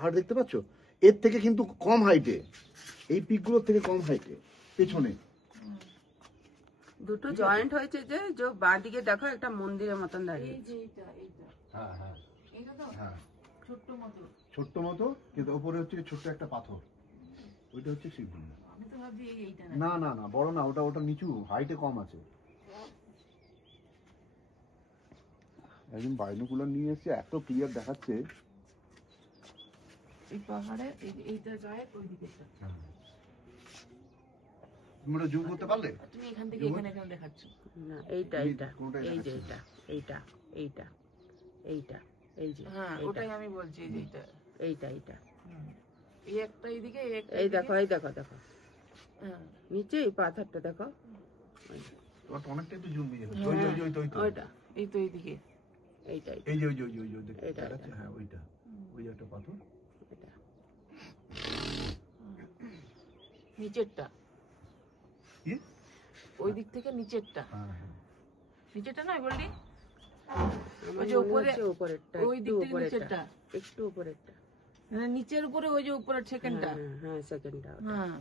হাড় দেখতে পাচ্ছ, এর থেকে কিন্তু কম হাইটে, এই পিকগুলোর থেকে কম হাইটে পেছনে দুটো জয়েন্ট হয়েছে যে বাঁ দিকে দেখো একটা মন্দিরের মতন দাঁড়িয়ে। হ্যাঁ হ্যাঁ হ্যাঁ ছোট্ট মতো, কিন্তু ওপরে হচ্ছে ছোট্ট একটা পাথর, ওইটা হচ্ছে শিবলিঙ্গ। না না না, বড় না, ওটা ওটা নিচু, হাইটে কম আছে। একদম বাইনোকুলার নিয়ে এসেছে, এত ক্লিয়ার দেখাচ্ছে। এই পাহাড়ে এইটা যায় ওই দিকে। তুমি ওটা জুম করতে পারলে? তুমি এখান থেকে এখানে এখানে দেখাচ্ছ না এইটা এইটা এই যে এইটা এইটা এইটা এইটা এই যে, হ্যাঁ ওটাই আমি বলছি যে এইটা এইটা এইটা এই একটা এইদিকে এই দেখো এই দেখো দেখো হ্যাঁ নিচে এই পাথরটা দেখো, ওটা অনেকটা একটু জুম দিয়ে হ্যাঁ, ওই ওই ওই তো ওইটা এই তো এইদিকে এইটা এইটা এই যে ওই যে ওই যে ওই যে দেখতে এইটা, পাচ্ছ? হ্যাঁ ওইটা, ওই যে একটা পাথর। এটা নিচেরটা, কি? ওই দিক থেকে নিচেরটা, হ্যাঁ হ্যাঁ নিচেরটা নয় বললি? আমার ওই যে মনে উপরে, হচ্ছে উপরেরটা, ওই একটু দিক থেকে উপরেরটা, নিচেরটা, একটু উপরেরটা। মানে নিচের উপরে ওই যে উপরের সেকেন্ডটা। হ্যাঁ হ্যাঁ সেকেন্ডটা। হ্যাঁ